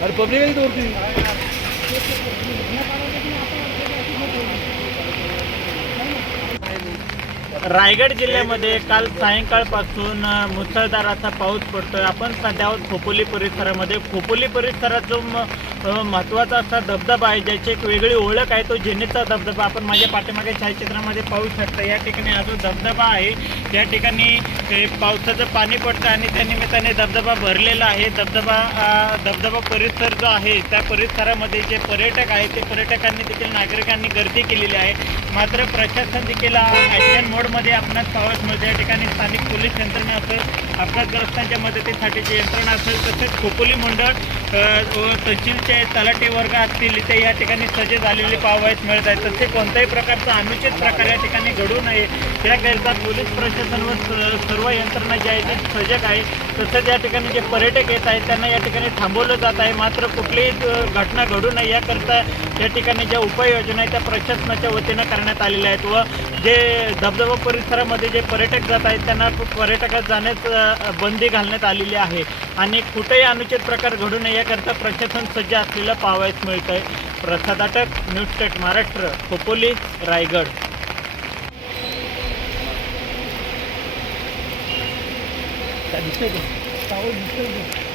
మరి పబ్లిక్ అయితే దొరుకుతుంది. रायगड जिल्ह्यामध्ये काल सायंकाळपासून अ, मुसळधार असा पाऊस पडतोय. आपण सध्या आहोत खोपोली परिसरामध्ये. खोपोली परिसरात जो म- महत्त्वाचा असा धबधबा आहे ज्याची एक वेगळी ओळख आहे तो जेनेचा धबधबा. आपण माझ्या पाठीमागे छायाचित्रामध्ये पाहू शकता या ठिकाणी हा जो धबधबा आहे या ठिकाणी पावसाचं पाणी पडतं आणि त्या निमित्ताने धबधबा भरलेला आहे. धबधबा धबधबा परिसर जो आहे त्या परिसरामध्ये जे पर्यटक आहेत ते पर्यटकांनी देखील नागरिकांनी गर्दी केलेली आहे. मात्र प्रशासन देखील ॲक्शन मोडमध्ये आपणास पाहावयास मिळते. या ठिकाणी स्थानिक पोलीस यंत्रणा असेल अपघातग्रस्तांच्या मदतीसाठी जे यंत्रणा असेल तसेच खोपोली मंडळ व तहसीलचे तलाठी वर्ग असतील ते या ठिकाणी सज्ज झालेले पाहावयास मिळत आहे तसे कोणत्याही प्रकारचा अनुचित प्रकार या ठिकाणी घडू नये. याकरिता पोलीस प्रशासन व सर्व यंत्रणा ज्या आहेत सजग आहे. तसंच या ठिकाणी जे पर्यटक येत आहेत त्यांना या ठिकाणी थांबवलं जात आहे. मात्र कुठलीही घटना घडू नये. याकरता या ठिकाणी ज्या उपाययोजना आहेत त्या प्रशासनाच्या वतीनं करण्यात आलेल्या आहेत व जे धबधबा परिसरामध्ये जे पर्यटक जात आहेत त्यांना पर्यटकात जाण्यास बंदी घालण्यात आलेली आहे. आणि कुठेही अनुचित प्रकार घडू नये याकरता प्रशासन सज्ज असलेलं पाहावयास मिळतं आहे प्रसाद अटक न्यूज स्टेट महाराष्ट्र खोपोली रायगड. काय